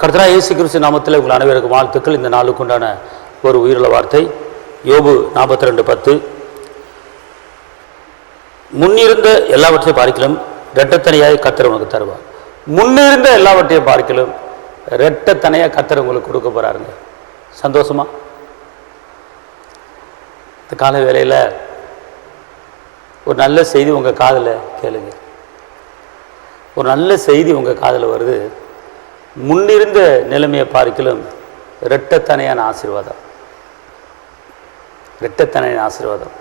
கர்த்தராகிய இயேசு கிறிஸ்து நாமத்தில் உங்கள் அனைவருக்கும் வாழ்த்துக்கள். இந்த நாளுக்கு உண்டான ஒரு உயிருள்ள வார்த்தை யோபு 42:10. முன்னிருந்த எல்லாவற்றையும் பார்க்கலாம் இரட்டத்தனையாய் கர்த்தர் உனக்கு தருவார். முன்னிருந்த எல்லாவற்றையும் பார்க்கலாம் இரட்டத்தனையாக கர்த்தர் உங்களுக்கு கொடுக்க போகிறாருங்க. சந்தோஷமா? இந்த கால வேளையில் ஒரு நல்ல செய்தி உங்கள் காதில் கேளுங்க. ஒரு நல்ல செய்தி உங்கள் காதில் வருது. முன்னிருந்த நிலைமையை பார்க்கலும் இரட்டத்தனையான ஆசீர்வாதம். இரட்டத்தனையான ஆசீர்வாதம்,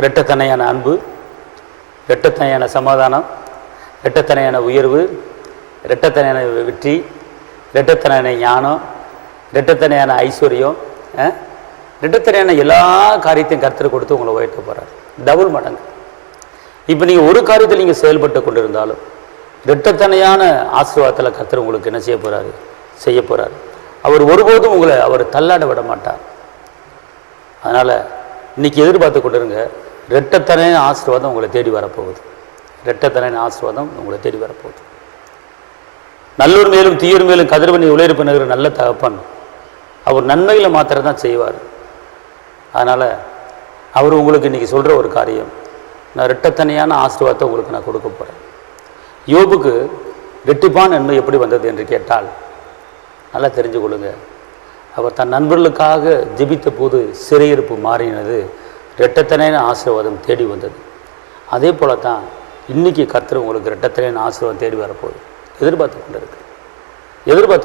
இரட்டத்தனையான அன்பு, இரட்டத்தனையான சமாதானம், இரட்டத்தனையான உயர்வு, இரட்டத்தனையான வெற்றி, இரட்டத்தனையான ஞானம், இரட்டத்தனையான ஐஸ்வர்யம், இரட்டத்தனையான எல்லா காரியத்தையும் கர்த்தர் கொடுத்து உங்களை உயர்த்த போகிறார். டபுள் மடங்கு. இப்போ நீங்கள் ஒரு காரியத்தில் நீங்கள் செயல்பட்டு கொண்டிருந்தாலும் இரட்டத்தனையான ஆசீர்வாதத்தில் கர்த்தர் உங்களுக்கு என்ன செய்ய போகிறார். அவர் ஒருபோதும் உங்களை அவர் தள்ளாட விட மாட்டார். அதனால் இன்றைக்கி எதிர்பார்த்து கொண்டிருங்க. இரட்டத்தனையான ஆசீர்வாதம் உங்களை தேடி வரப்போகுது. இரட்டத்தனையான ஆசீர்வாதம் உங்களை தேடி வரப்போகுது. நல்லூர் மேலும் தீயூர் மேலும் கதிர்வனி உழைப்பு நகர் நல்ல தகப்பன் அவர் நன்மைகளை மாத்திரம் தான் செய்வார். அதனால் அவர் உங்களுக்கு இன்றைக்கி சொல்கிற ஒரு காரியம், நான் இரட்டத்தனையான ஆசீர்வாதத்தை உங்களுக்கு நான் கொடுக்க போகிறேன். யோபுக்கு ரெட்டிப்பான நன்மை எப்படி வந்தது என்று கேட்டால் நல்லா தெரிஞ்சு கொள்ளுங்க. அவர் தன் நண்பர்களுக்காக ஜெபித்த போது சிறையிருப்பு மாறினது இரட்டத்தனையான ஆசீர்வாதம் தேடி வந்தது. அதே போல தான் இன்றைக்கி கர்த்தர் உங்களுக்கு இரட்டத்தனையான ஆசீர்வாதம் தேடி வரப்போகுது. எதிர்பார்த்து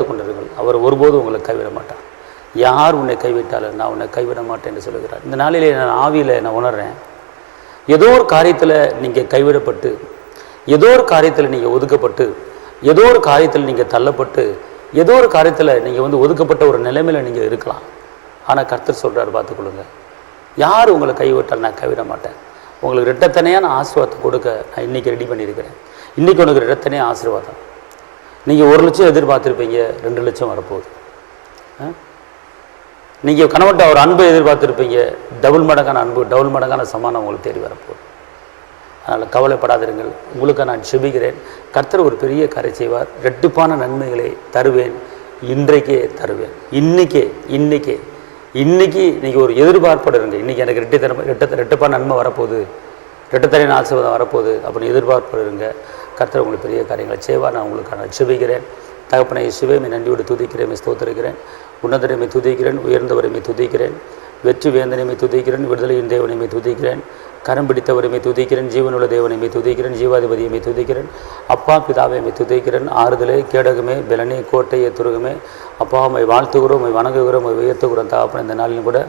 கொண்டிருங்கள். அவர் ஒருபோதும் உங்களை கைவிட மாட்டார். யார் உன்னை கைவிட்டாலும் நான் உன்னை கைவிட மாட்டேன் என்று சொல்லுகிறார். இந்த நாளிலே நான் ஆவியில் நான் உணர்றேன், ஏதோ ஒரு காரியத்தில் நீங்கள் கைவிடப்பட்டு, ஏதோ ஒரு காரியத்தில் நீங்கள் ஒதுக்கப்பட்டு, ஏதோ ஒரு காரியத்தில் நீங்கள் தள்ளப்பட்டு, ஏதோ ஒரு காரியத்தில் நீங்கள் ஒதுக்கப்பட்ட ஒரு நிலைமையில் நீங்கள் இருக்கலாம். ஆனால் கர்த்தர் சொல்கிறார், பார்த்துக்கொள்ளுங்க, யார் உங்களை கைவிட்டால் நான் கைவிட மாட்டேன். உங்களுக்கு இரட்டத்தனையான ஆசீர்வாதத்தை கொடுக்க நான் இன்றைக்கி ரெடி பண்ணியிருக்கிறேன். இன்றைக்கி உனக்கு இரட்டத்தனையான ஆசீர்வாதம். நீங்கள் 1 லட்சம் எதிர்பார்த்துருப்பீங்க, 2 லட்சம் வரப்போகுது. நீங்கள் கணவன்ட்ட ஒரு அன்பை எதிர்பார்த்துருப்பீங்க, டபுள் மடங்கான அன்பு, டபுள் மடங்கான சமானம் உங்களுக்கு தேடி வரப்போகுது. அதனால் கவலைப்படாதிருங்கள். உங்களுக்கு நான் செபிக்கிறேன். கர்த்தர் ஒரு பெரிய காரியம் செய்வார். ரெட்டிப்பான நன்மைகளை தருவேன். இன்றைக்கே தருவேன். இன்னைக்கு நீங்கள் ஒரு எதிர்பார்ப்படுங்க. இன்றைக்கி எனக்கு ரெட்டிப்பான நன்மை வரப்போகுது, இரட்டத்தனையான ஆசீர்வாதம் வரப்போகுது அப்படின்னு எதிர்பார்ப்படுங்க. கர்த்தர் உங்களுக்கு பெரிய காரியங்களை செய்வார். நான் உங்களுக்கு நான் செபிக்கிறேன். தகப்பனை இயேசுவே நன்றியோடு துதிக்கிறேன், ஸ்தோத்திரிக்கிறேன். உன்னதரைமை துதிக்கிறேன், உயர்ந்தவரைமை துதிக்கிறேன், வெற்றி வேந்தனைமை துதிக்கிறேன், விடுதலையின் தேவனைமை துதிக்கிறேன், கரம் பிடித்தவரைமை துதிக்கிறேன், ஜீவனுள்ள தேவனைமை துதிக்கிறேன், ஜீவாதிபதியமை துதிக்கிறேன், அப்பா பிதாவைமை துதிக்கிறேன், ஆறுதலே கேடகமே பெலனே கோட்டையை துருகமே, அப்பா உம்மை வாழ்த்துகிறோம், உம்மை வணங்குகிறோம், உம்மை உயர்த்துகிறோம். தகப்பன் இந்த நாளிலும் கூட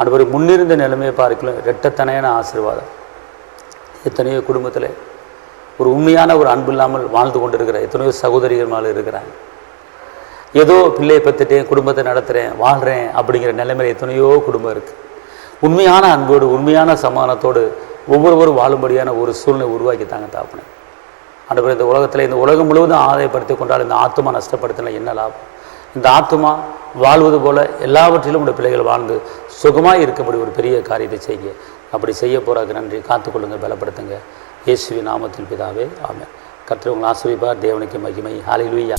அனைவரும் முன்னிருந்த நிலைமையை பார்க்கலாம் இரட்டத்தனையான ஆசீர்வாதம். எத்தனையோ குடும்பத்தில் ஒரு உண்மையான ஒரு அன்பு இல்லாமல் வாழ்ந்து கொண்டிருக்கிற எத்தனையோ சகோதரிகள் இருக்கிறாங்க. ஏதோ பிள்ளையை பற்றிட்டேன், குடும்பத்தை நடத்துகிறேன், வாழ்கிறேன் அப்படிங்கிற நிலைமையில் எத்தனையோ குடும்பம் இருக்குது. உண்மையான அன்போடு உண்மையான சமாதானத்தோடு ஒவ்வொருவரும் வாழும்படியான ஒரு சூழ்நிலை உருவாக்கித்தாங்க தாப்பனே. ஆண்டவரே, இந்த உலகத்தில் இந்த உலகம் முழுவதும் ஆதாயப்படுத்தி கொண்டால் இந்த ஆத்துமா நஷ்டப்படுத்தினா என்ன லாபம்? இந்த ஆத்துமா வாழ்வது போல் எல்லாவற்றிலும் உடைய பிள்ளைகள் வாழ்ந்து சுகமாக இருக்கும்படி ஒரு பெரிய காரியத்தை செய்ய. அப்படி செய்ய போகிறாங்க. நன்றி. காத்துக்கொள்ளுங்க, பலப்படுத்துங்க. இயேசுவின் நாமத்தில் பிதாவே, ஆமென். கர்த்தர் உங்களை ஆசீர்வதிப்பார். தேவனுக்கு மகிமை. ஹல்லேலூயா.